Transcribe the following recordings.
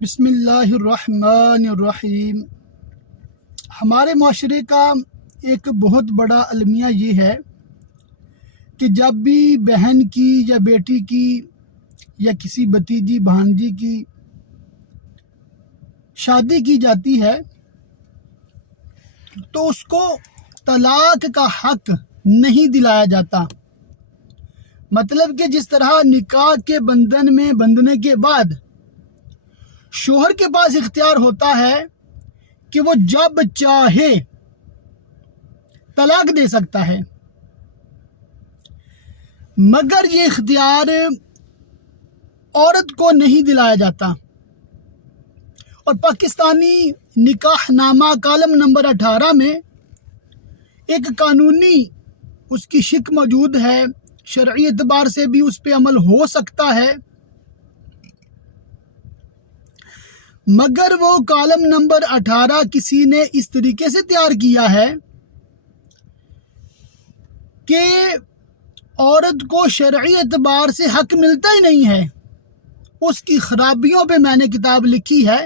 بسم اللہ الرحمن الرحیم۔ ہمارے معاشرے کا ایک بہت بڑا المیہ یہ ہے کہ جب بھی بہن کی یا بیٹی کی یا کسی بھتیجی بھانجی کی شادی کی جاتی ہے تو اس کو طلاق کا حق نہیں دلایا جاتا۔ مطلب کہ جس طرح نکاح کے بندھن میں بندھنے کے بعد شوہر کے پاس اختیار ہوتا ہے کہ وہ جب چاہے طلاق دے سکتا ہے، مگر یہ اختیار عورت کو نہیں دلایا جاتا۔ اور پاکستانی نکاح نامہ کالم نمبر 18 میں ایک قانونی اس کی شک موجود ہے، شرعی اعتبار سے بھی اس پہ عمل ہو سکتا ہے، مگر وہ کالم نمبر 18 کسی نے اس طریقے سے تیار کیا ہے کہ عورت کو شرعی اعتبار سے حق ملتا ہی نہیں ہے۔ اس کی خرابیوں پہ میں نے کتاب لکھی ہے،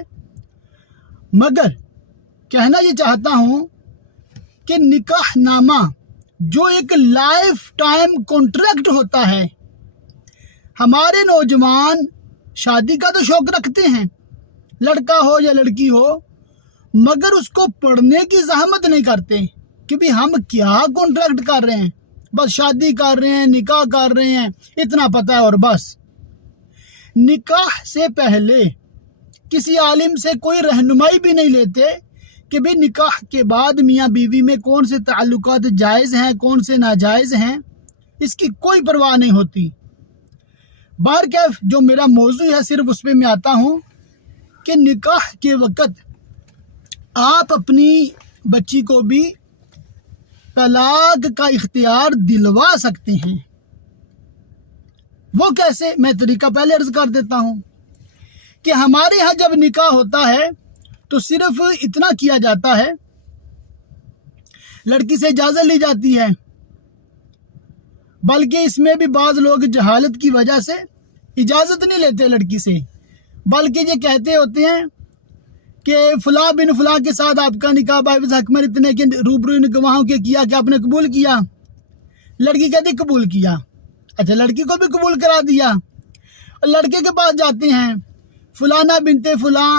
مگر کہنا یہ چاہتا ہوں کہ نکاح نامہ جو ایک لائف ٹائم کانٹریکٹ ہوتا ہے، ہمارے نوجوان شادی کا تو شوق رکھتے ہیں، لڑکا ہو یا لڑکی ہو، مگر اس کو پڑھنے کی زحمت نہیں کرتے کہ بھی ہم کیا کانٹریکٹ کر رہے ہیں، بس شادی کر رہے ہیں، نکاح کر رہے ہیں، اتنا پتہ ہے اور بس۔ نکاح سے پہلے کسی عالم سے کوئی رہنمائی بھی نہیں لیتے کہ بھی نکاح کے بعد میاں بیوی میں کون سے تعلقات جائز ہیں، کون سے ناجائز ہیں، اس کی کوئی پرواہ نہیں ہوتی۔ بہرکیف جو میرا موضوع ہے صرف اس پہ میں آتا ہوں کہ نکاح کے وقت آپ اپنی بچی کو بھی طلاق کا اختیار دلوا سکتے ہیں۔ وہ کیسے؟ میں طریقہ پہلے عرض کر دیتا ہوں کہ ہمارے ہاں جب نکاح ہوتا ہے تو صرف اتنا کیا جاتا ہے، لڑکی سے اجازت لی جاتی ہے، بلکہ اس میں بھی بعض لوگ جہالت کی وجہ سے اجازت نہیں لیتے لڑکی سے، بلکہ یہ کہتے ہوتے ہیں کہ فلاں بن فلاں کے ساتھ آپ کا نکاح باعث حق میں اتنے کے روبرو گواہوں کے کیا کہ آپ نے قبول کیا؟ لڑکی کہتی قبول کیا۔ اچھا، لڑکی کو بھی قبول کرا دیا، اور لڑکے کے پاس جاتے ہیں، فلانا بنتے فلاں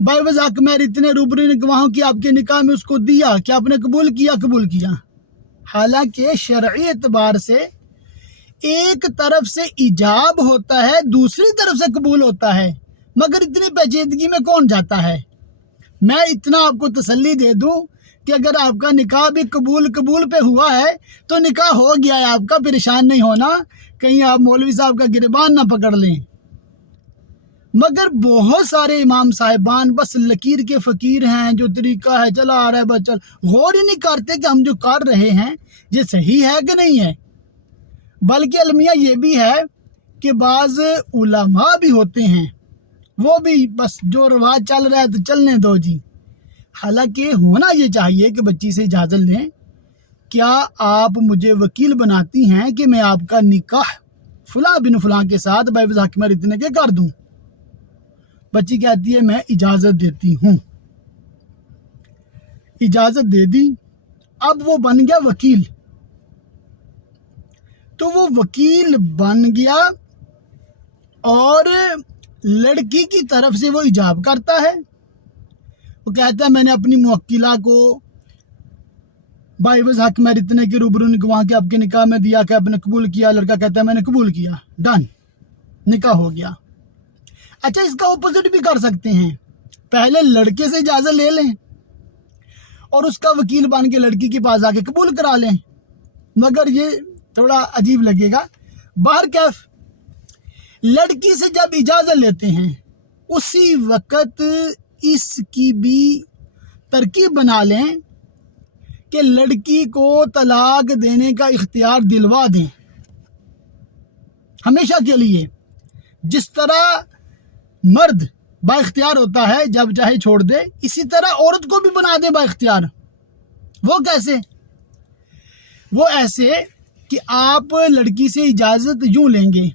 باعث حق میں اتنے روبرو گواہوں کی آپ کے نکاح میں اس کو دیا کہ آپ نے قبول کیا؟ قبول کیا۔ حالانکہ شرعی اعتبار سے ایک طرف سے ایجاب ہوتا ہے، دوسری طرف سے قبول ہوتا ہے، مگر اتنی پیچیدگی میں کون جاتا ہے؟ میں اتنا آپ کو تسلی دے دوں کہ اگر آپ کا نکاح بھی قبول پہ ہوا ہے تو نکاح ہو گیا ہے آپ کا، پریشان نہیں ہونا، کہیں آپ مولوی صاحب کا گریبان نہ پکڑ لیں۔ مگر بہت سارے امام صاحبان بس لکیر کے فقیر ہیں، جو طریقہ ہے چلا آ رہا ہے بس چل، غور ہی نہیں کرتے کہ ہم جو کر رہے ہیں یہ صحیح ہے کہ نہیں ہے۔ بلکہ المیہ یہ بھی ہے کہ بعض علماء بھی ہوتے ہیں، وہ بھی بس جو رواج چل رہا ہے تو چلنے دو جی۔ حالانکہ ہونا یہ چاہیے کہ بچی سے اجازت لیں، کیا آپ مجھے وکیل بناتی ہیں کہ میں آپ کا نکاح فلاں بن فلاں کے ساتھ باعث حق میں اتنے کے کر دوں؟ بچی کہتی ہے میں اجازت دیتی ہوں، اجازت دے دی، اب وہ بن گیا وکیل۔ تو وہ وکیل بن گیا اور لڑکی کی طرف سے وہ ایجاب کرتا ہے، وہ کہتا ہے میں نے اپنی موکلہ کو باعث حق میں اتنے کے روبرو گواہ کے آپ کے نکاح میں دیا کہ آپ نے قبول کیا، لڑکا کہتا ہے میں نے قبول کیا، ڈن، نکاح ہو گیا۔ اچھا، اس کا اپوزٹ بھی کر سکتے ہیں، پہلے لڑکے سے اجازت لے لیں اور اس کا وکیل بن کے لڑکی کے پاس آ کے قبول کرا لیں، مگر یہ تھوڑا عجیب لگے گا۔ بہرکیف لڑکی سے جب اجازت لیتے ہیں اسی وقت اس کی بھی ترکیب بنا لیں کہ لڑکی کو طلاق دینے کا اختیار دلوا دیں ہمیشہ کے لیے۔ جس طرح مرد با اختیار ہوتا ہے جب چاہے چھوڑ دے، اسی طرح عورت کو بھی بنا دے با اختیار۔ وہ کیسے؟ وہ ایسے کہ آپ لڑکی سے اجازت یوں لیں گے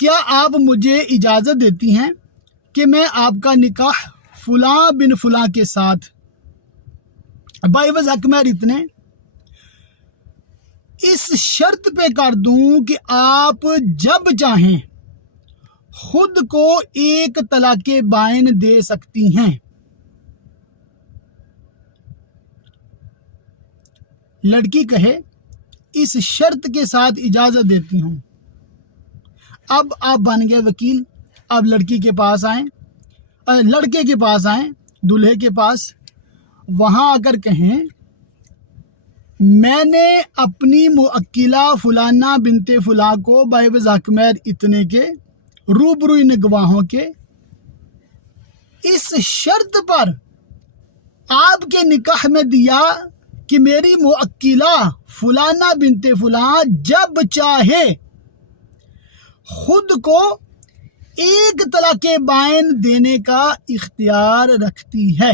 کیا آپ مجھے اجازت دیتی ہیں کہ میں آپ کا نکاح فلاں بن فلاں کے ساتھ بعوض حق مہر اتنے اس شرط پہ کر دوں کہ آپ جب چاہیں خود کو ایک طلاق بائن دے سکتی ہیں؟ لڑکی کہے اس شرط کے ساتھ اجازت دیتی ہوں۔ اب آپ بن گئے وکیل، اب لڑکی کے پاس آئیں، لڑکے کے پاس آئیں، دلہے کے پاس، وہاں آ کر کہیں میں نے اپنی موکلہ فلانہ بنت فلاں کو بعوض حق مہر اتنے کے روبرو ان گواہوں کے اس شرط پر آپ کے نکاح میں دیا کہ میری موکلہ فلانہ بنت فلاں جب چاہے خود کو ایک طلاق بائن دینے کا اختیار رکھتی ہے۔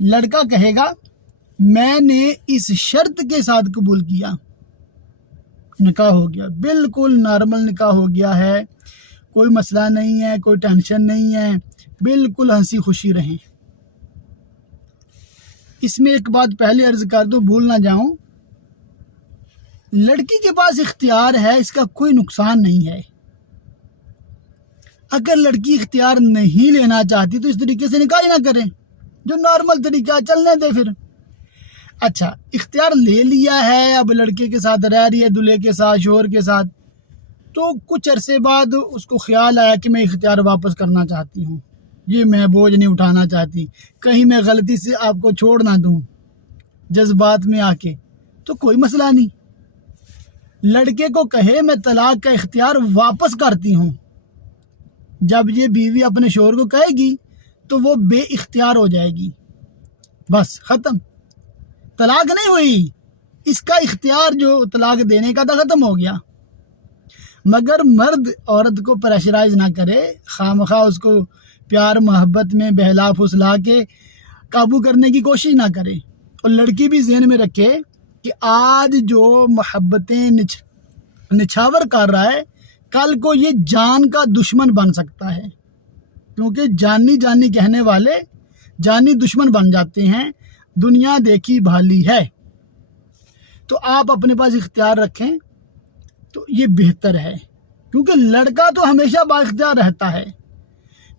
لڑکا کہے گا میں نے اس شرط کے ساتھ قبول کیا، نکاح ہو گیا، بالکل نارمل نکاح ہو گیا ہے، کوئی مسئلہ نہیں ہے، کوئی ٹینشن نہیں ہے، بالکل ہنسی خوشی رہیں۔ اس میں ایک بات پہلے عرض کر دو، بھول نہ جاؤں، لڑکی کے پاس اختیار ہے، اس کا کوئی نقصان نہیں ہے۔ اگر لڑکی اختیار نہیں لینا چاہتی تو اس طریقے سے نکاح ہی نہ کریں، جو نارمل طریقہ چلنے دے پھر۔ اچھا اختیار لے لیا ہے، اب لڑکے کے ساتھ رہ رہی ہے، دلہے کے ساتھ، شوہر کے ساتھ، تو کچھ عرصے بعد اس کو خیال آیا کہ میں اختیار واپس کرنا چاہتی ہوں، یہ میں بوجھ نہیں اٹھانا چاہتی، کہیں میں غلطی سے آپ کو چھوڑ نہ دوں جذبات میں آ کے، تو کوئی مسئلہ نہیں۔ لڑکے کو کہے میں طلاق کا اختیار واپس کرتی ہوں، جب یہ بیوی اپنے شوہر کو کہے گی تو وہ بے اختیار ہو جائے گی، بس ختم، طلاق نہیں ہوئی، اس کا اختیار جو طلاق دینے کا تھا ختم ہو گیا۔ مگر مرد عورت کو پریشرائز نہ کرے، خواہ اس کو پیار محبت میں بہلا پھسلا کے قابو کرنے کی کوشش نہ کرے، اور لڑکی بھی ذہن میں رکھے کہ آج جو محبتیں نچھاور کر رہا ہے، کل کو یہ جان کا دشمن بن سکتا ہے، کیونکہ جانی جانی کہنے والے جانی دشمن بن جاتے ہیں، دنیا دیکھی بھالی ہے۔ تو آپ اپنے پاس اختیار رکھیں تو یہ بہتر ہے، کیونکہ لڑکا تو ہمیشہ با اختیار رہتا ہے۔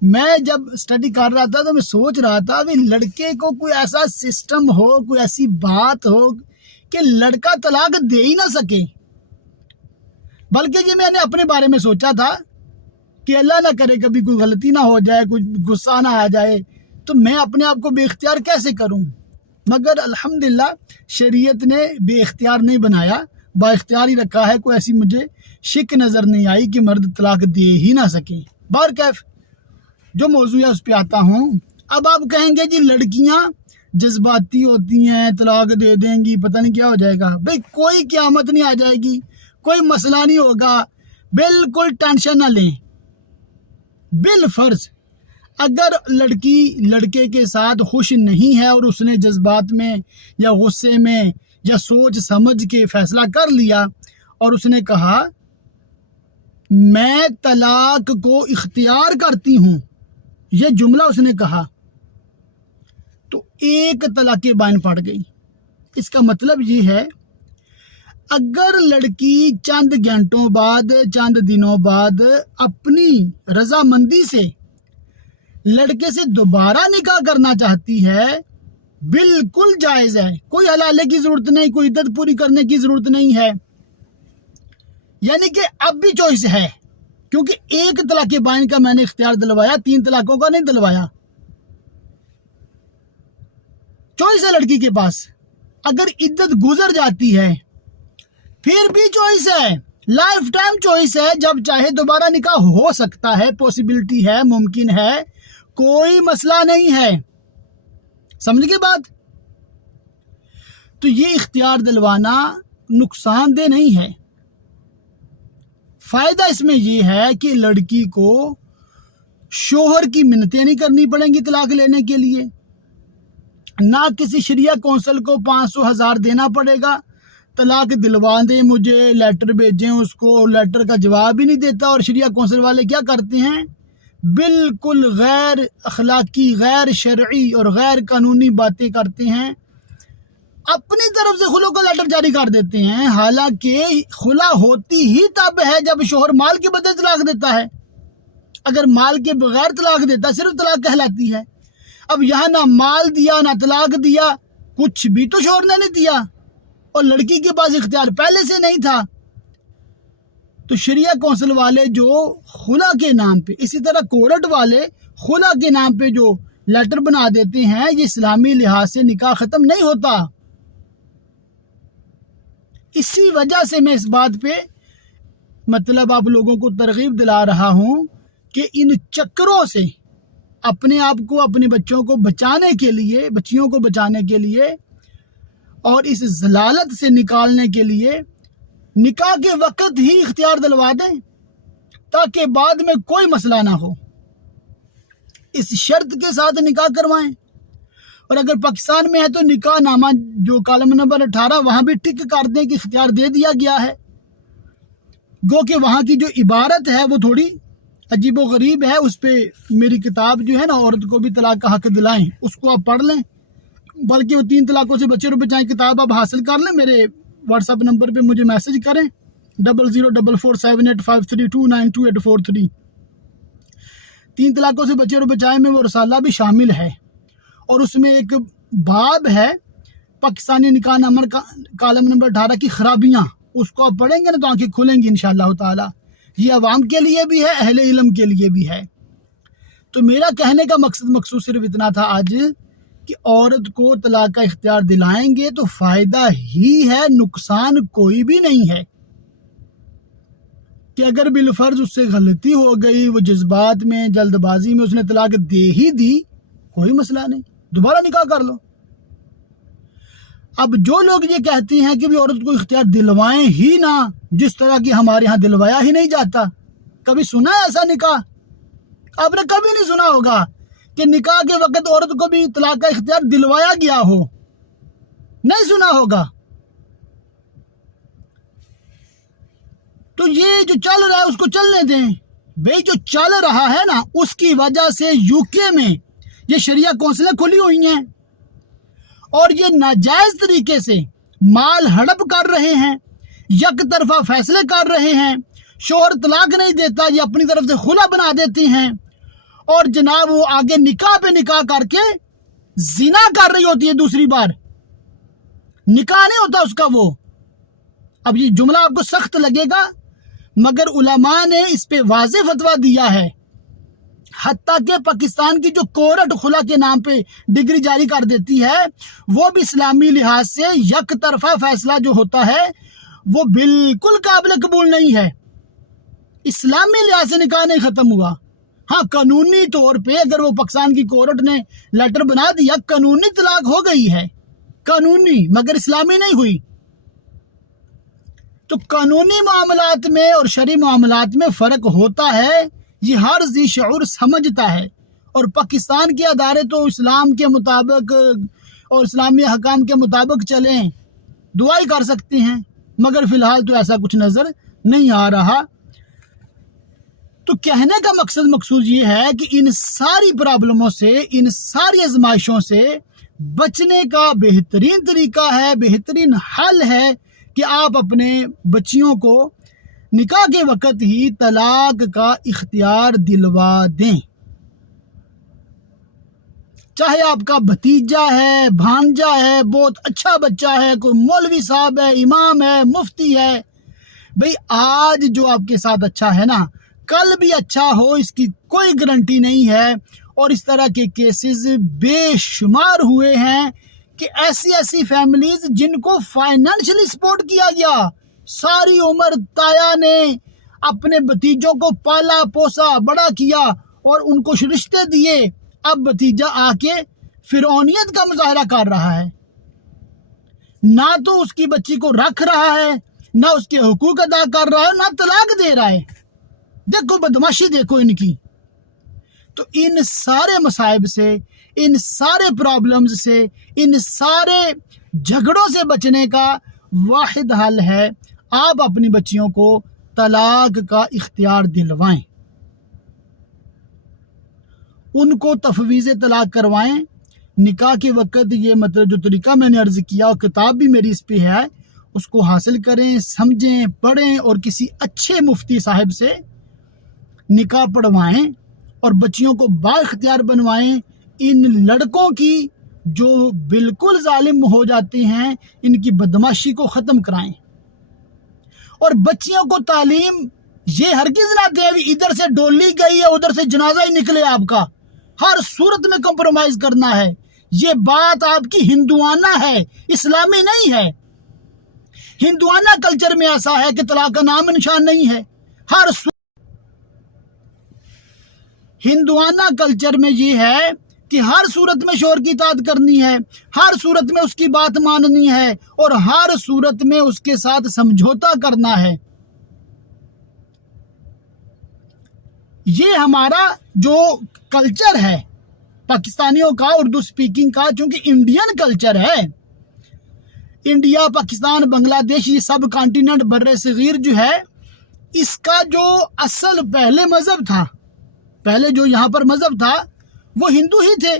میں جب اسٹڈی کر رہا تھا تو میں سوچ رہا تھا کہ لڑکے کو کوئی ایسا سسٹم ہو، کوئی ایسی بات ہو کہ لڑکا طلاق دے ہی نہ سکے، بلکہ یہ میں نے اپنے بارے میں سوچا تھا کہ اللہ نہ کرے کبھی کوئی غلطی نہ ہو جائے، کوئی غصہ نہ آ جائے، تو میں اپنے آپ کو بے اختیار کیسے کروں؟ مگر الحمدللہ شریعت نے بے اختیار نہیں بنایا، با اختیار ہی رکھا ہے، کوئی ایسی مجھے شک نظر نہیں آئی کہ مرد طلاق دے ہی نہ سکے۔ بہرکیف جو موضوع ہے اس پہ آتا ہوں۔ اب آپ کہیں گے جی لڑکیاں جذباتی ہوتی ہیں، طلاق دے دیں گی، پتہ نہیں کیا ہو جائے گا۔ بھئی کوئی قیامت نہیں آ جائے گی، کوئی مسئلہ نہیں ہوگا، بالکل ٹینشن نہ لیں۔ بالفرض اگر لڑکی لڑکے کے ساتھ خوش نہیں ہے اور اس نے جذبات میں یا غصے میں یا سوچ سمجھ کے فیصلہ کر لیا اور اس نے کہا میں طلاق کو اختیار کرتی ہوں، یہ جملہ اس نے کہا، تو ایک طلاق بائن پڑ گئی۔ اس کا مطلب یہ ہے اگر لڑکی چند گھنٹوں بعد، چند دنوں بعد اپنی رضامندی سے لڑکے سے دوبارہ نکاح کرنا چاہتی ہے، بالکل جائز ہے، کوئی حلالے کی ضرورت نہیں، کوئی عدت پوری کرنے کی ضرورت نہیں ہے، یعنی کہ اب بھی چوائس ہے، کیونکہ ایک طلاق بائن کا میں نے اختیار دلوایا، 3 طلاقوں کا نہیں دلوایا۔ چوائس ہے لڑکی کے پاس، اگر عدت گزر جاتی ہے پھر بھی چوائس ہے، لائف ٹائم چوائس ہے، جب چاہے دوبارہ نکاح ہو سکتا ہے، پوسیبلٹی ہے، ممکن ہے، کوئی مسئلہ نہیں ہے۔ سمجھ گئے بات؟ تو یہ اختیار دلوانا نقصان دہ نہیں ہے۔ فائدہ اس میں یہ ہے کہ لڑکی کو شوہر کی منتیں نہیں کرنی پڑیں گی طلاق لینے کے لیے، نہ کسی شریعہ کونسل کو 500 1000 دینا پڑے گا طلاق دلوا دیں مجھے، لیٹر بھیجیں اس کو، لیٹر کا جواب ہی نہیں دیتا. اور شریعہ کونسل والے کیا کرتے ہیں؟ بالکل غیر اخلاقی، غیر شرعی اور غیر قانونی باتیں کرتے ہیں، اپنی طرف سے خلوع کا لیٹر جاری کر دیتے ہیں. حالانکہ خلا ہوتی ہی تب ہے جب شوہر مال کے بدلے طلاق دیتا ہے. اگر مال کے بغیر طلاق دیتا صرف طلاق کہلاتی ہے. اب یہاں نہ مال دیا نہ طلاق دیا، کچھ بھی تو شوہر نے نہیں دیا، اور لڑکی کے پاس اختیار پہلے سے نہیں تھا. تو شریعہ کونسل والے جو خلا کے نام پہ، اسی طرح کورٹ والے خلا کے نام پہ جو لیٹر بنا دیتے ہیں، یہ اسلامی لحاظ سے نکاح ختم نہیں ہوتا. اسی وجہ سے میں اس بات پہ مطلب آپ لوگوں کو ترغیب دلا رہا ہوں کہ ان چکروں سے اپنے آپ کو، اپنے بچوں کو بچانے کے لیے، بچیوں کو بچانے کے لیے اور اس ضلالت سے نکالنے کے لیے نکاح کے وقت ہی اختیار دلوا دیں تاکہ بعد میں کوئی مسئلہ نہ ہو. اس شرط کے ساتھ نکاح کروائیں. اور اگر پاکستان میں ہے تو نکاح نامہ جو کالم نمبر 18 وہاں بھی ٹک کر دیں کہ اختیار دے دیا گیا ہے. گو کہ وہاں کی جو عبارت ہے وہ تھوڑی عجیب و غریب ہے. اس پہ میری کتاب جو ہے نا، عورت کو بھی طلاق کا حق دلائیں، اس کو آپ پڑھ لیں. بلکہ وہ 3 طلاقوں سے بچے رو بچائیں کتاب آپ حاصل کر لیں. میرے واٹس ایپ نمبر پہ مجھے میسج کریں 00447853292843. 3 طلاقوں سے بچے رو بچائیں میں وہ رسالہ بھی شامل ہے، اور اس میں ایک باب ہے پاکستانی نکاح نامہ کالم نمبر 18 کی خرابیاں. اس کو آپ پڑھیں گے نا تو آنکھیں کھلیں گی انشاءاللہ تعالی. یہ عوام کے لیے بھی ہے، اہل علم کے لیے بھی ہے. تو میرا کہنے کا مقصود صرف اتنا تھا آج کہ عورت کو طلاق کا اختیار دلائیں گے تو فائدہ ہی ہے، نقصان کوئی بھی نہیں ہے. کہ اگر بالفرض اس سے غلطی ہو گئی، وہ جذبات میں، جلد بازی میں اس نے طلاق دے ہی دی، کوئی مسئلہ نہیں، دوبارہ نکاح کر لو. اب جو لوگ یہ کہتے ہیں کہ بھی عورت کو اختیار دلوائیں ہی نہ، جس طرح کی ہمارے ہاں دلوایا ہی نہیں جاتا. کبھی سنا ہے ایسا نکاح؟ آپ نے کبھی نہیں سنا ہوگا کہ نکاح کے وقت عورت کو بھی طلاق کا اختیار دلوایا گیا ہو، نہیں سنا ہوگا. تو یہ جو چل رہا ہے اس کو چلنے دیں بھئی. جو چل رہا ہے نا اس کی وجہ سے یو کے میں یہ شریعہ کونسلیں کھلی ہوئی ہیں، اور یہ ناجائز طریقے سے مال ہڑپ کر رہے ہیں، یک طرفہ فیصلے کر رہے ہیں. شوہر طلاق نہیں دیتا، یہ اپنی طرف سے خلا بنا دیتی ہیں، اور جناب وہ آگے نکاح پہ نکاح کر کے زنا کر رہی ہوتی ہے. دوسری بار نکاح نہیں ہوتا اس کا. وہ اب یہ جملہ آپ کو سخت لگے گا، مگر علماء نے اس پہ واضح فتویٰ دیا ہے. حتیٰ کہ پاکستان کی جو کورٹ خلا کے نام پہ ڈگری جاری کر دیتی ہے، وہ بھی اسلامی لحاظ سے یک طرفہ فیصلہ جو ہوتا ہے وہ بالکل قابل قبول نہیں ہے. اسلامی لحاظ سے نکاح نہیں ختم ہوا. ہاں قانونی طور پہ اگر وہ پاکستان کی کورٹ نے لیٹر بنا دیا، قانونی طلاق ہو گئی ہے، قانونی، مگر اسلامی نہیں ہوئی. تو قانونی معاملات میں اور شرعی معاملات میں فرق ہوتا ہے، یہ ہر ذی شعور سمجھتا ہے. اور پاکستان کے ادارے تو اسلام کے مطابق اور اسلامی حکام کے مطابق چلیں، دعائی کر سکتے ہیں، مگر فی الحال تو ایسا کچھ نظر نہیں آ رہا. تو کہنے کا مقصود یہ ہے کہ ان ساری پرابلموں سے، ان ساری آزمائشوں سے بچنے کا بہترین طریقہ ہے، بہترین حل ہے کہ آپ اپنے بچیوں کو نکاح کے وقت ہی طلاق کا اختیار دلوا دیں. چاہے آپ کا بھتیجا ہے، بھانجا ہے، بہت اچھا بچہ ہے، کوئی مولوی صاحب ہے، امام ہے، مفتی ہے. بھئی آج جو آپ کے ساتھ اچھا ہے نا، کل بھی اچھا ہو، اس کی کوئی گارنٹی نہیں ہے. اور اس طرح کے کیسز بے شمار ہوئے ہیں کہ ایسی فیملیز جن کو فائنینشلی سپورٹ کیا گیا، ساری عمر تایا نے اپنے بھتیجوں کو پالا پوسا بڑا کیا اور ان کو رشتے دیے، اب بھتیجا آ کے فرعونیت کا مظاہرہ کر رہا ہے. نہ تو اس کی بچی کو رکھ رہا ہے، نہ اس کے حقوق ادا کر رہا ہے، نہ طلاق دے رہا ہے. دیکھو بدماشی دیکھو ان کی. تو ان سارے مصائب سے، ان سارے پرابلمز سے، ان سارے جھگڑوں سے بچنے کا واحد حل ہے آپ اپنی بچیوں کو طلاق کا اختیار دلوائیں، ان کو تفویض طلاق کروائیں۔ نکاح کے وقت یہ مطلب جو طریقہ میں نے عرض کیا اور کتاب بھی میری اس پہ ہے، اس کو حاصل کریں، سمجھیں، پڑھیں اور کسی اچھے مفتی صاحب سے نکاح پڑھوائیں اور بچیوں کو بااختیار بنوائیں۔ ان لڑکوں کی جو بالکل ظالم ہو جاتے ہیں، ان کی بدماشی کو ختم کرائیں۔ اور بچیوں کو تعلیم یہ ہرگز نہ دیں ادھر سے ڈولی گئی ہے ادھر سے جنازہ ہی نکلے آپ کا، ہر صورت میں کمپرومائز کرنا ہے۔ یہ بات آپ کی ہندوانہ ہے، اسلامی نہیں ہے۔ ہندوانہ کلچر میں ایسا ہے کہ طلاق کا نام نشان نہیں ہے۔ ہندوانہ کلچر میں یہ ہے کہ ہر صورت میں شوہر کی اطاعت کرنی ہے، ہر صورت میں اس کی بات ماننی ہے اور ہر صورت میں اس کے ساتھ سمجھوتا کرنا ہے۔ یہ ہمارا جو کلچر ہے پاکستانیوں کا، اردو سپیکنگ کا، چونکہ انڈین کلچر ہے۔ انڈیا، پاکستان، بنگلہ دیش، یہ سب کانٹیننٹ بر صغیر جو ہے، اس کا جو اصل پہلے مذہب تھا، پہلے جو یہاں پر مذہب تھا وہ ہندو ہی تھے،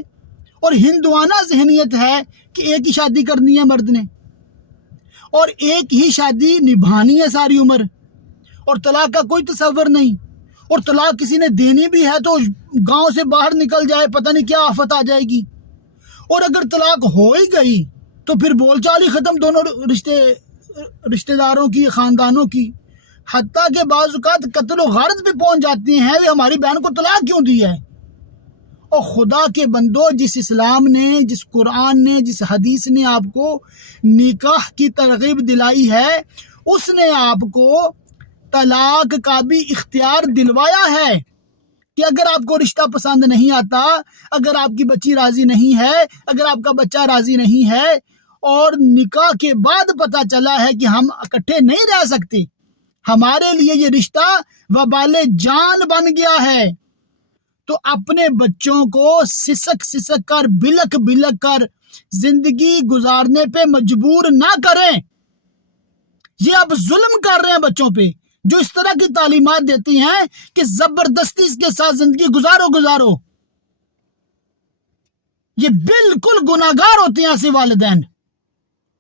اور ہندوانہ ذہنیت ہے کہ ایک ہی شادی کرنی ہے مرد نے اور ایک ہی شادی نبھانی ہے ساری عمر، اور طلاق کا کوئی تصور نہیں، اور طلاق کسی نے دینی بھی ہے تو گاؤں سے باہر نکل جائے، پتہ نہیں کیا آفت آ جائے گی، اور اگر طلاق ہو ہی گئی تو پھر بول چال ہی ختم دونوں رشتہ داروں کی، خاندانوں کی، حتیٰ کہ بعض اوقات قتل و غارت بھی پہنچ جاتی ہیں، ہماری بہن کو طلاق کیوں دی ہے۔ اور خدا کے بندو، جس اسلام نے، جس قرآن نے، جس حدیث نے آپ کو نکاح کی ترغیب دلائی ہے، اس نے آپ کو طلاق کا بھی اختیار دلوایا ہے کہ اگر آپ کو رشتہ پسند نہیں آتا، اگر آپ کی بچی راضی نہیں ہے، اگر آپ کا بچہ راضی نہیں ہے اور نکاح کے بعد پتہ چلا ہے کہ ہم اکٹھے نہیں رہ سکتے، ہمارے لیے یہ رشتہ وبال جان بن گیا ہے، تو اپنے بچوں کو سسک سسک کر، بلک بلک کر زندگی گزارنے پہ مجبور نہ کریں۔ یہ آپ ظلم کر رہے ہیں بچوں پہ، جو اس طرح کی تعلیمات دیتی ہیں کہ زبردستی اس کے ساتھ زندگی گزارو۔ یہ بالکل گناہگار ہوتے ہیں ایسے والدین۔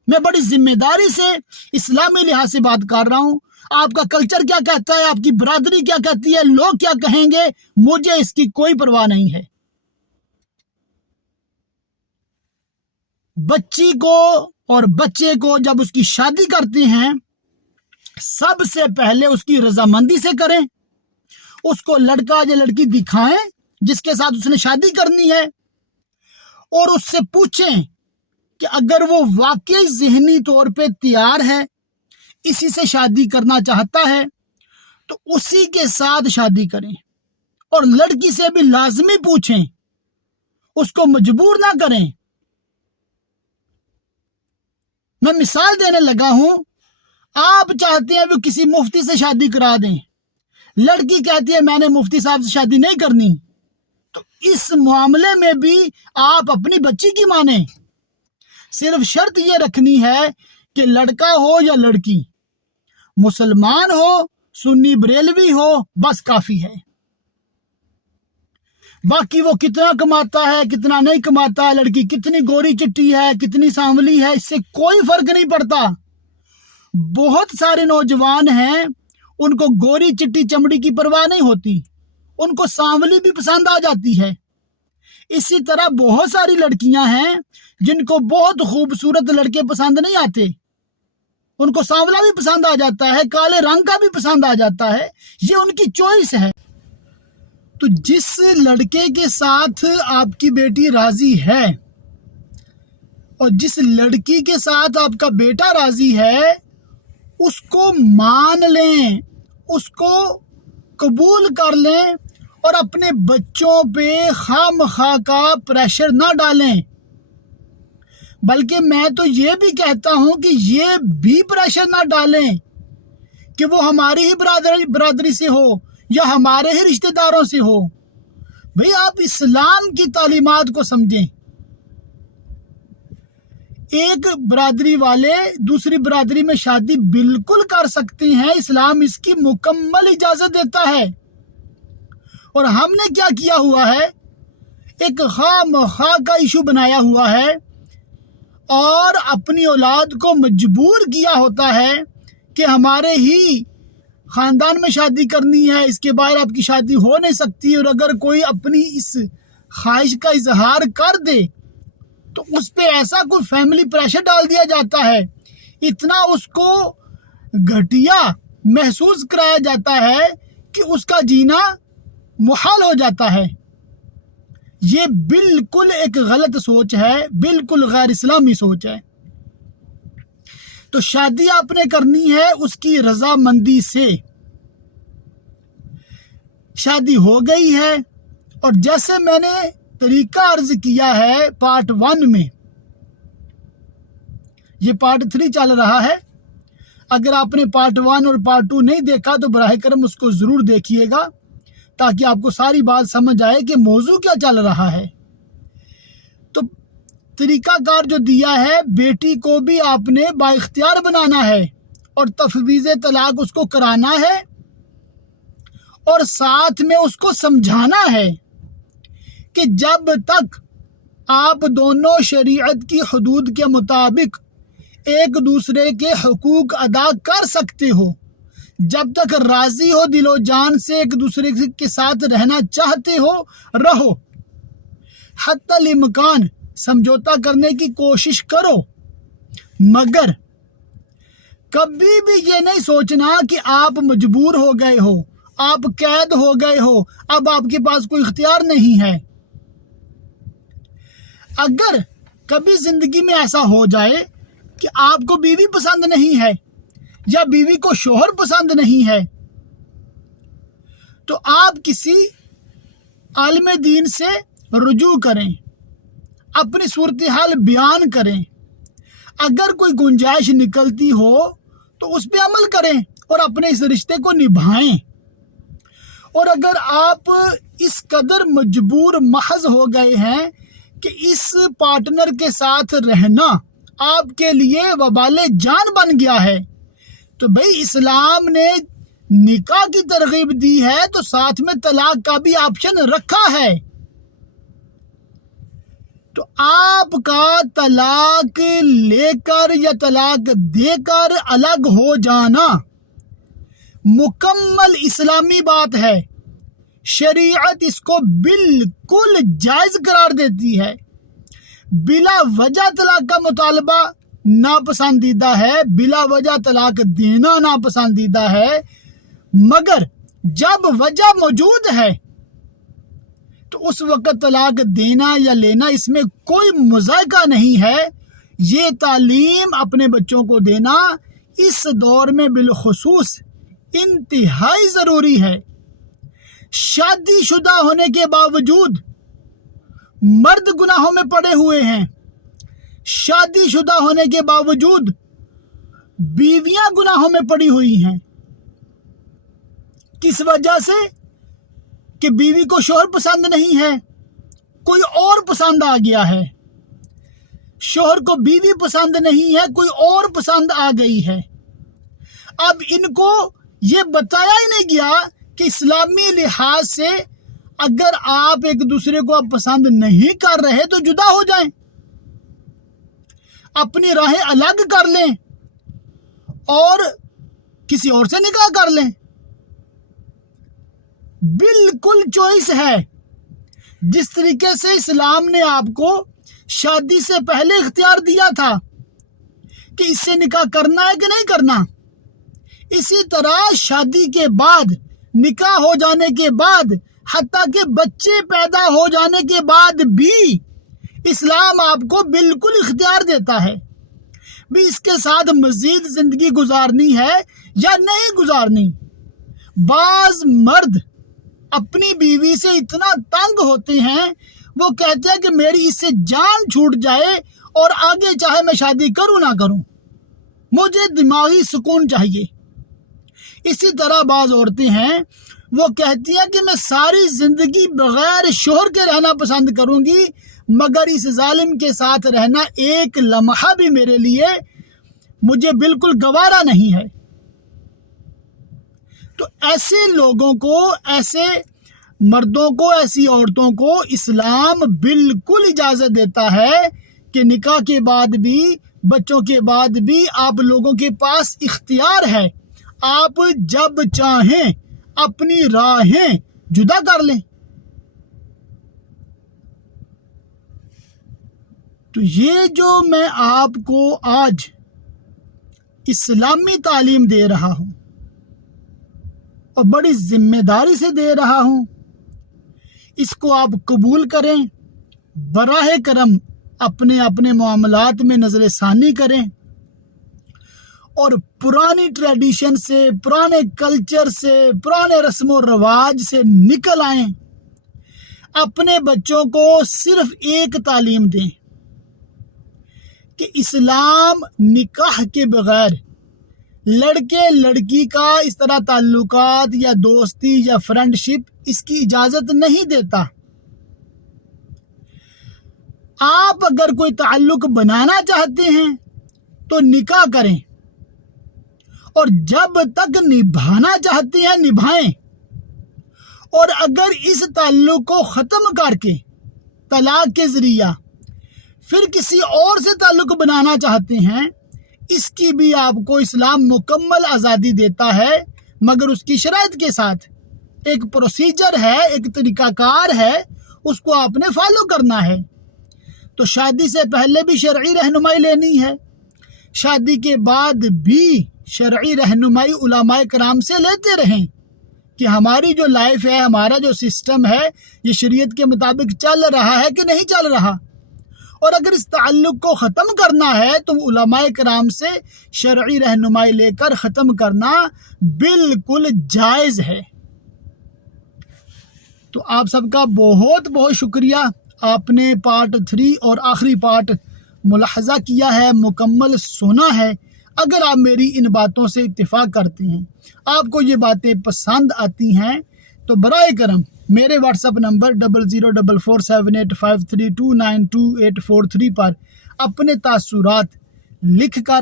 میں بڑی ذمہ داری سے اسلامی لحاظ سے بات کر رہا ہوں۔ آپ کا کلچر کیا کہتا ہے، آپ کی برادری کیا کہتی ہے، لوگ کیا کہیں گے، مجھے اس کی کوئی پرواہ نہیں ہے۔ بچی کو اور بچے کو جب اس کی شادی کرتے ہیں، سب سے پہلے اس کی رضامندی سے کریں، اس کو لڑکا یا لڑکی دکھائیں جس کے ساتھ اس نے شادی کرنی ہے، اور اس سے پوچھیں کہ اگر وہ واقعی ذہنی طور پہ تیار ہے، اسی سے شادی کرنا چاہتا ہے، تو اسی کے ساتھ شادی کریں، اور لڑکی سے بھی لازمی پوچھیں، اس کو مجبور نہ کریں۔ میں مثال دینے لگا ہوں، آپ چاہتے ہیں وہ کسی مفتی سے شادی کرا دیں، لڑکی کہتی ہے میں نے مفتی صاحب سے شادی نہیں کرنی، تو اس معاملے میں بھی آپ اپنی بچی کی مانیں۔ صرف شرط یہ رکھنی ہے کہ لڑکا ہو یا لڑکی، مسلمان ہو، سنی بریلوی ہو، بس کافی ہے۔ باقی وہ کتنا کماتا ہے، کتنا نہیں کماتا، لڑکی کتنی گوری چٹی ہے، کتنی سانولی ہے، اس سے کوئی فرق نہیں پڑتا۔ بہت سارے نوجوان ہیں، ان کو گوری چٹی چمڑی کی پرواہ نہیں ہوتی، ان کو سانولی بھی پسند آ جاتی ہے۔ اسی طرح بہت ساری لڑکیاں ہیں جن کو بہت خوبصورت لڑکے پسند نہیں آتے، ان کو سانولا بھی پسند آ جاتا ہے، کالے رنگ کا بھی پسند آ جاتا ہے، یہ ان کی چوائس ہے۔ تو جس لڑکے کے ساتھ آپ کی بیٹی راضی ہے اور جس لڑکی کے ساتھ آپ کا بیٹا راضی ہے، اس کو مان لیں، اس کو قبول کر لیں، اور اپنے بچوں پہ خواہ مخواہ کا پریشر نہ ڈالیں۔ بلکہ میں تو یہ بھی کہتا ہوں کہ یہ بھی پریشر نہ ڈالیں کہ وہ ہماری ہی برادری سے ہو یا ہمارے ہی رشتہ داروں سے ہو۔ بھئی آپ اسلام کی تعلیمات کو سمجھیں۔ ایک برادری والے دوسری برادری میں شادی بالکل کر سکتے ہیں، اسلام اس کی مکمل اجازت دیتا ہے۔ اور ہم نے کیا کیا ہوا ہے، ایک خواہ مخواہ کا ایشو بنایا ہوا ہے اور اپنی اولاد کو مجبور کیا ہوتا ہے کہ ہمارے ہی خاندان میں شادی کرنی ہے، اس کے باہر آپ کی شادی ہو نہیں سکتی، اور اگر کوئی اپنی اس خواہش کا اظہار کر دے تو اس پہ ایسا کوئی فیملی پریشر ڈال دیا جاتا ہے، اتنا اس کو گھٹیا محسوس کرایا جاتا ہے کہ اس کا جینا محال ہو جاتا ہے۔ یہ بالکل ایک غلط سوچ ہے، بالکل غیر اسلامی سوچ ہے۔ تو شادی آپ نے کرنی ہے اس کی رضامندی سے۔ شادی ہو گئی ہے، اور جیسے میں نے طریقہ عرض کیا ہے پارٹ 1 میں، یہ پارٹ 3 چل رہا ہے، اگر آپ نے پارٹ 1 اور پارٹ 2 نہیں دیکھا تو براہ کرم اس کو ضرور دیکھیے گا تاکہ آپ کو ساری بات سمجھ آئے کہ موضوع کیا چل رہا ہے۔ تو طریقہ کار جو دیا ہے، بیٹی کو بھی آپ نے با اختیار بنانا ہے اور تفویض طلاق اس کو کرانا ہے، اور ساتھ میں اس کو سمجھانا ہے کہ جب تک آپ دونوں شریعت کی حدود کے مطابق ایک دوسرے کے حقوق ادا کر سکتے ہو، جب تک راضی ہو دل و جان سے ایک دوسرے کے ساتھ رہنا چاہتے ہو، رہو، حتی الامکان سمجھوتا کرنے کی کوشش کرو، مگر کبھی بھی یہ نہیں سوچنا کہ آپ مجبور ہو گئے ہو، آپ قید ہو گئے ہو، اب آپ کے پاس کوئی اختیار نہیں ہے۔ اگر کبھی زندگی میں ایسا ہو جائے کہ آپ کو بیوی پسند نہیں ہے یا بیوی کو شوہر پسند نہیں ہے، تو آپ کسی عالم دین سے رجوع کریں، اپنی صورتحال بیان کریں، اگر کوئی گنجائش نکلتی ہو تو اس پہ عمل کریں اور اپنے اس رشتے کو نبھائیں۔ اور اگر آپ اس قدر مجبور محض ہو گئے ہیں کہ اس پارٹنر کے ساتھ رہنا آپ کے لیے وبال جان بن گیا ہے، تو بھئی اسلام نے نکاح کی ترغیب دی ہے تو ساتھ میں طلاق کا بھی آپشن رکھا ہے۔ تو آپ کا طلاق لے کر یا طلاق دے کر الگ ہو جانا مکمل اسلامی بات ہے، شریعت اس کو بالکل جائز قرار دیتی ہے۔ بلا وجہ طلاق کا مطالبہ ناپسندیدہ ہے، بلا وجہ طلاق دینا ناپسندیدہ ہے، مگر جب وجہ موجود ہے تو اس وقت طلاق دینا یا لینا اس میں کوئی مذائقہ نہیں ہے۔ یہ تعلیم اپنے بچوں کو دینا اس دور میں بالخصوص انتہائی ضروری ہے۔ شادی شدہ ہونے کے باوجود مرد گناہوں میں پڑے ہوئے ہیں، شادی شدہ ہونے کے باوجود بیویاں گناہوں میں پڑی ہوئی ہیں۔ کس وجہ سے؟ کہ بیوی کو شوہر پسند نہیں ہے، کوئی اور پسند آ گیا ہے، شوہر کو بیوی پسند نہیں ہے، کوئی اور پسند آ گئی ہے۔ اب ان کو یہ بتایا ہی نہیں گیا کہ اسلامی لحاظ سے اگر آپ ایک دوسرے کو اب پسند نہیں کر رہے تو جدا ہو جائیں، اپنی راہیں الگ کر لیں اور کسی اور سے نکاح کر لیں۔ بالکل چوائس ہے۔ جس طریقے سے اسلام نے آپ کو شادی سے پہلے اختیار دیا تھا کہ اس سے نکاح کرنا ہے کہ نہیں کرنا، اسی طرح شادی کے بعد، نکاح ہو جانے کے بعد، حتیٰ کہ بچے پیدا ہو جانے کے بعد بھی اسلام آپ کو بالکل اختیار دیتا ہے بھی اس کے ساتھ مزید زندگی گزارنی ہے یا نہیں گزارنی۔ بعض مرد اپنی بیوی سے اتنا تنگ ہوتے ہیں، وہ کہتے ہیں کہ میری اس سے جان چھوٹ جائے اور آگے چاہے میں شادی کروں نہ کروں، مجھے دماغی سکون چاہیے۔ اسی طرح بعض عورتیں ہیں، وہ کہتی ہیں کہ میں ساری زندگی بغیر شوہر کے رہنا پسند کروں گی، مگر اس ظالم کے ساتھ رہنا ایک لمحہ بھی میرے لیے مجھے بالکل گوارا نہیں ہے۔ تو ایسے لوگوں کو، ایسے مردوں کو، ایسی عورتوں کو اسلام بالکل اجازت دیتا ہے کہ نکاح کے بعد بھی، بچوں کے بعد بھی آپ لوگوں کے پاس اختیار ہے، آپ جب چاہیں اپنی راہیں جدا کر لیں۔ تو یہ جو میں آپ کو آج اسلامی تعلیم دے رہا ہوں اور بڑی ذمہ داری سے دے رہا ہوں، اس کو آپ قبول کریں، براہ کرم اپنے معاملات میں نظر ثانی کریں اور پرانی ٹریڈیشن سے، پرانے کلچر سے، پرانے رسم و رواج سے نکل آئیں۔ اپنے بچوں کو صرف ایک تعلیم دیں کہ اسلام نکاح کے بغیر لڑکے لڑکی کا اس طرح تعلقات یا دوستی یا فرینڈشپ اس کی اجازت نہیں دیتا۔ آپ اگر کوئی تعلق بنانا چاہتے ہیں تو نکاح کریں، اور جب تک نبھانا چاہتے ہیں نبھائیں، اور اگر اس تعلق کو ختم کر کے طلاق کے ذریعہ پھر کسی اور سے تعلق بنانا چاہتے ہیں، اس کی بھی آپ کو اسلام مکمل آزادی دیتا ہے، مگر اس کی شرائط کے ساتھ۔ ایک پروسیجر ہے، ایک طریقہ کار ہے، اس کو آپ نے فالو کرنا ہے۔ تو شادی سے پہلے بھی شرعی رہنمائی لینی ہے، شادی کے بعد بھی شرعی رہنمائی علماء کرام سے لیتے رہیں کہ ہماری جو لائف ہے، ہمارا جو سسٹم ہے، یہ شریعت کے مطابق چل رہا ہے کہ نہیں چل رہا۔ اور اگر اس تعلق کو ختم کرنا ہے تو علماء کرام سے شرعی رہنمائی لے کر ختم کرنا بالکل جائز ہے۔ تو آپ سب کا بہت بہت شکریہ، آپ نے پارٹ 3 اور آخری پارٹ ملاحظہ کیا ہے، مکمل سنا ہے۔ اگر آپ میری ان باتوں سے اتفاق کرتے ہیں، آپ کو یہ باتیں پسند آتی ہیں، تو برائے کرم میرے واٹس اپ نمبر 00447853292843 پر اپنے تاثرات لکھ کر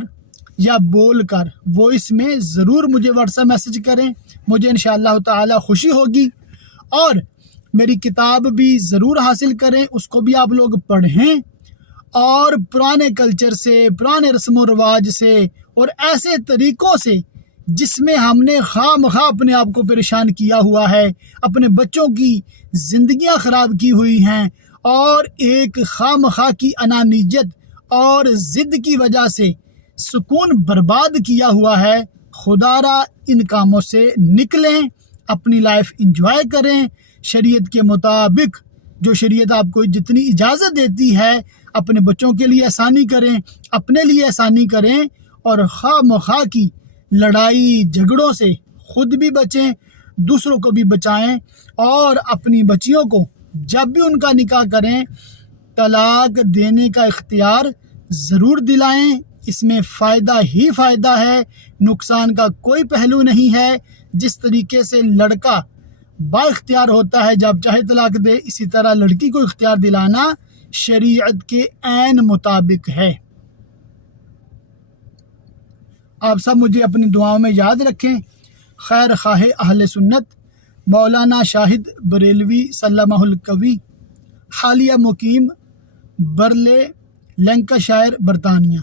یا بول کر وائس میں ضرور مجھے واٹس ایپ میسج کریں، مجھے انشاءاللہ تعالی خوشی ہوگی۔ اور میری کتاب بھی ضرور حاصل کریں، اس کو بھی آپ لوگ پڑھیں، اور پرانے کلچر سے، پرانے رسم و رواج سے اور ایسے طریقوں سے جس میں ہم نے خواہ مخواہ اپنے آپ کو پریشان کیا ہوا ہے، اپنے بچوں کی زندگیاں خراب کی ہوئی ہیں، اور ایک خواہ مخواہ کی انانیت اور ضد کی وجہ سے سکون برباد کیا ہوا ہے، خدا را ان کاموں سے نکلیں، اپنی لائف انجوائے کریں، شریعت کے مطابق جو شریعت آپ کو جتنی اجازت دیتی ہے اپنے بچوں کے لیے آسانی کریں، اپنے لیے آسانی کریں، اور خواہ مخواہ کی لڑائی جھگڑوں سے خود بھی بچیں، دوسروں کو بھی بچائیں، اور اپنی بچیوں کو جب بھی ان کا نکاح کریں طلاق دینے کا اختیار ضرور دلائیں۔ اس میں فائدہ ہی فائدہ ہے، نقصان کا کوئی پہلو نہیں ہے۔ جس طریقے سے لڑکا با اختیار ہوتا ہے جب چاہے طلاق دے، اسی طرح لڑکی کو اختیار دلانا شریعت کے عین مطابق ہے۔ آپ سب مجھے اپنی دعاؤں میں یاد رکھیں۔ خیر خواہ اہل سنت مولانا شاہد بریلوی سلمہ القوی، حالیہ مقیم برلے لینکاشائر برطانیہ۔